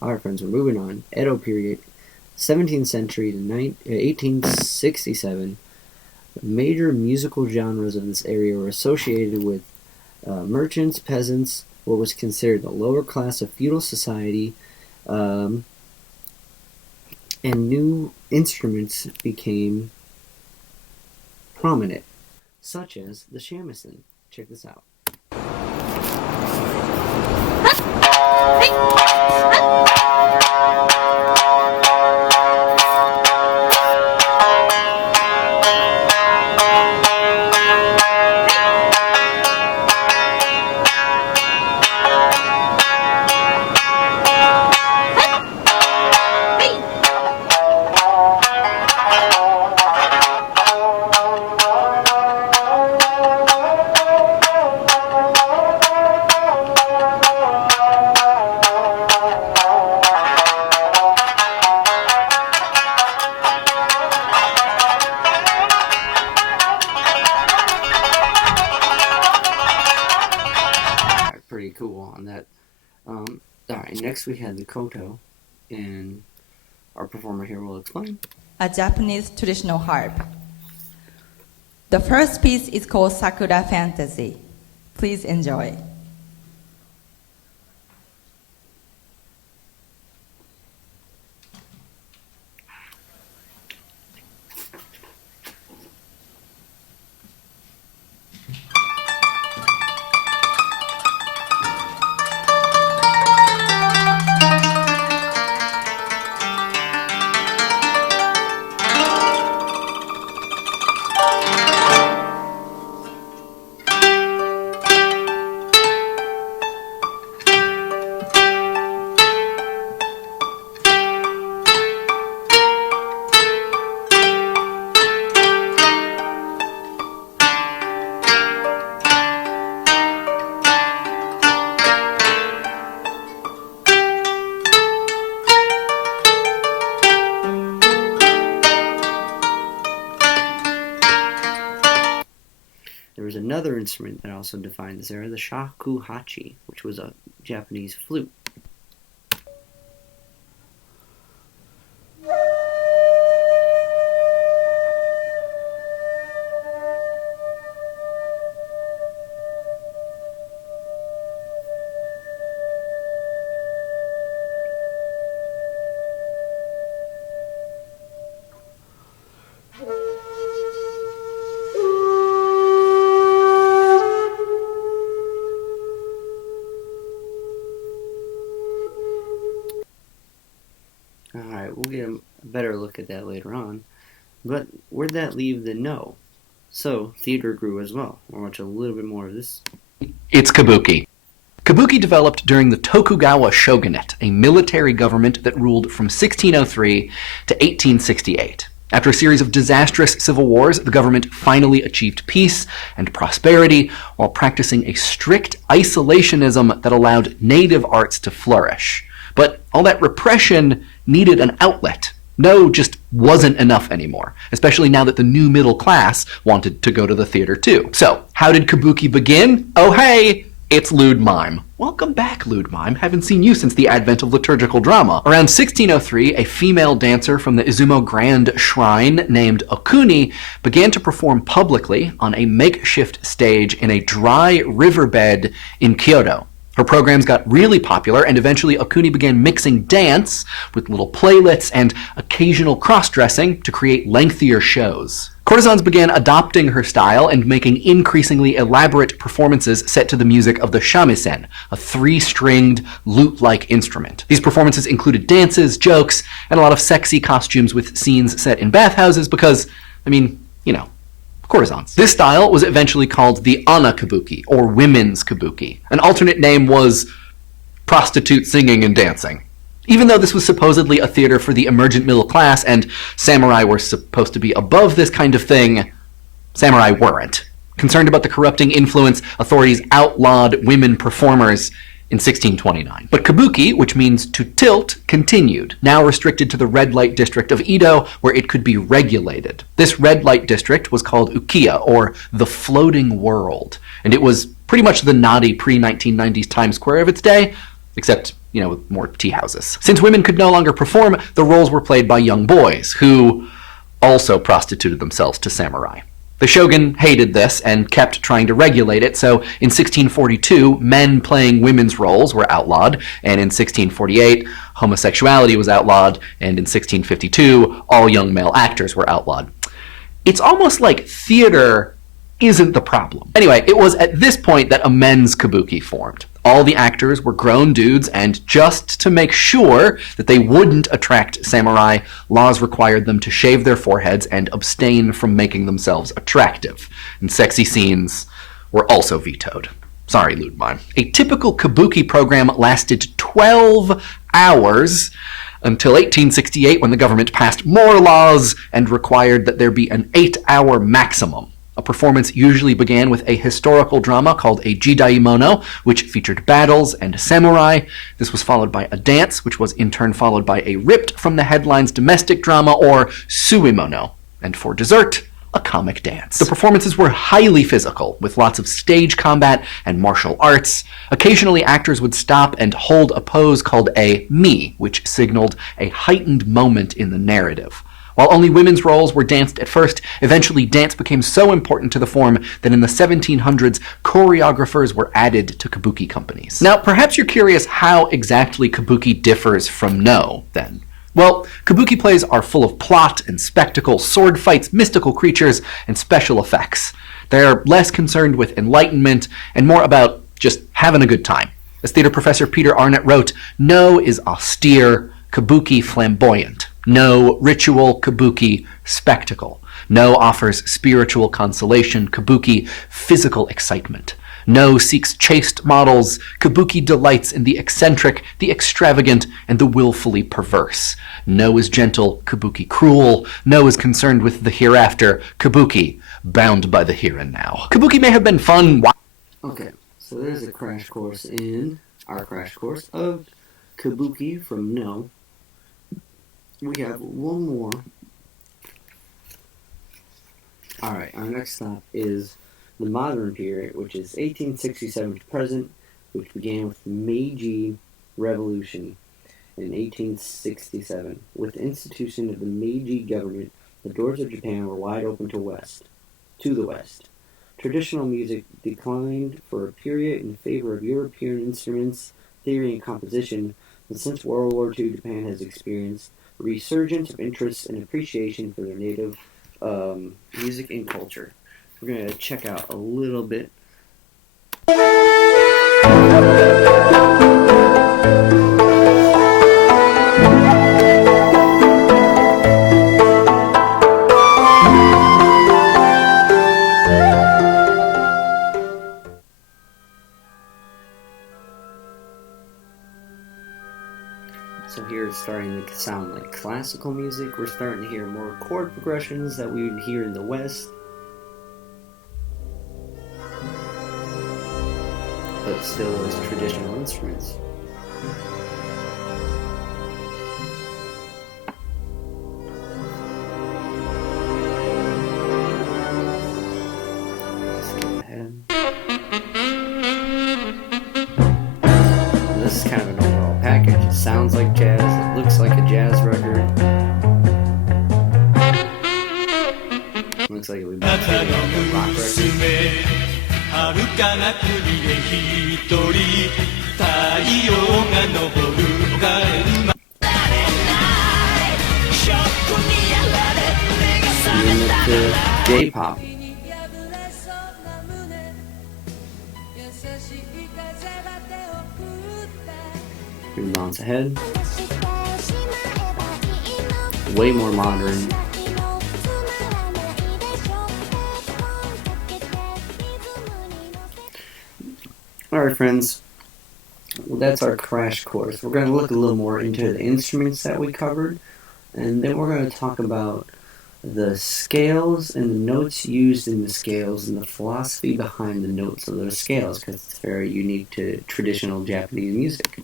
Alright, friends, we're moving on. Edo period, 17th century to 1867. Major musical genres of this area were associated with merchants, peasants, what was considered the lower class of feudal society, and new instruments became prominent, such as the shamisen. Check this out. Pretty cool on that. Alright, next we had the koto, and our performer here will explain. A Japanese traditional harp. The first piece is called Sakura Fantasy. Please enjoy. There was another instrument that also defined this era, the shakuhachi, which was a Japanese flute. Alright, we'll get a better look at that later on. But where'd that leave the no? So, theater grew as well. We'll watch a little bit more of this. It's kabuki. Kabuki developed during the Tokugawa shogunate, a military government that ruled from 1603 to 1868. After a series of disastrous civil wars, the government finally achieved peace and prosperity while practicing a strict isolationism that allowed native arts to flourish. But all that repression needed an outlet. No just wasn't enough anymore, especially now that the new middle class wanted to go to the theater too. So, how did kabuki begin? Oh hey, it's lewd mime. Welcome back, lewd mime. Haven't seen you since the advent of liturgical drama. Around 1603, a female dancer from the Izumo Grand Shrine named Okuni began to perform publicly on a makeshift stage in a dry riverbed in Kyoto. Her programs got really popular, and eventually Okuni began mixing dance with little playlets and occasional cross-dressing to create lengthier shows. Courtesans began adopting her style and making increasingly elaborate performances set to the music of the shamisen, a three-stringed, lute-like instrument. These performances included dances, jokes, and a lot of sexy costumes with scenes set in bathhouses because, I mean, you know, courtesans. This style was eventually called the Ana Kabuki, or Women's Kabuki. An alternate name was prostitute singing and dancing. Even though this was supposedly a theater for the emergent middle class and samurai were supposed to be above this kind of thing, samurai weren't. Concerned about the corrupting influence, authorities outlawed women performers in 1629. But kabuki, which means to tilt, continued, now restricted to the red light district of Edo, where it could be regulated. This red light district was called ukiya, or the floating world, and it was pretty much the naughty pre-1990s Times Square of its day, except with more tea houses. Since women could no longer perform, the roles were played by young boys, who also prostituted themselves to samurai. The shogun hated this and kept trying to regulate it, so in 1642, men playing women's roles were outlawed, and in 1648, homosexuality was outlawed, and in 1652, all young male actors were outlawed. It's almost like theater isn't the problem. Anyway, it was at this point that a men's kabuki formed. All the actors were grown dudes, and just to make sure that they wouldn't attract samurai, laws required them to shave their foreheads and abstain from making themselves attractive. And sexy scenes were also vetoed. Sorry, lewd mime. A typical kabuki program lasted 12 hours until 1868, when the government passed more laws and required that there be an 8-hour maximum. A performance usually began with a historical drama called a jidaimono, which featured battles and samurai. This was followed by a dance, which was in turn followed by a ripped from the headlines domestic drama, or suimono. And for dessert, a comic dance. The performances were highly physical, with lots of stage combat and martial arts. Occasionally, actors would stop and hold a pose called a mi, which signaled a heightened moment in the narrative. While only women's roles were danced at first, eventually dance became so important to the form that in the 1700s, choreographers were added to kabuki companies. Now, perhaps you're curious how exactly kabuki differs from no, then. Well, kabuki plays are full of plot and spectacle, sword fights, mystical creatures, and special effects. They're less concerned with enlightenment and more about just having a good time. As theater professor Peter Arnott wrote, no is austere, kabuki flamboyant. No ritual, kabuki spectacle. No offers spiritual consolation, kabuki physical excitement. No seeks chaste models, kabuki delights in the eccentric, the extravagant, and the willfully perverse. No is gentle, kabuki cruel. No is concerned with the hereafter, kabuki bound by the here and now. Kabuki may have been fun. Okay, so there's a crash course in our crash course of kabuki from No. We have one more. Alright, our next stop is the modern period, which is 1867 to present, which began with the Meiji Revolution in 1867. With the institution of the Meiji government, the doors of Japan were wide open to the west. Traditional music declined for a period in favor of European instruments, theory, and composition, and since World War II, Japan has experienced resurgence of interest and appreciation for their native music and culture. We're going to check out a little bit. So here it's starting to sound like classical music. We're starting to hear more chord progressions that we would hear in the West. But still as traditional instruments. Skip ahead. This is kind of an overall package. It sounds like jazz, it looks like a jazz record. Looks like it would be like a rock record. 遥かな国で一人太陽が昇る丘へ生まれないショックにやられ目が覚めた J-pop. Here bounce ahead. Way more modern. Alright friends, well, that's our crash course. We're going to look a little more into the instruments that we covered, and then we're going to talk about the scales and the notes used in the scales and the philosophy behind the notes of those scales, because it's very unique to traditional Japanese music.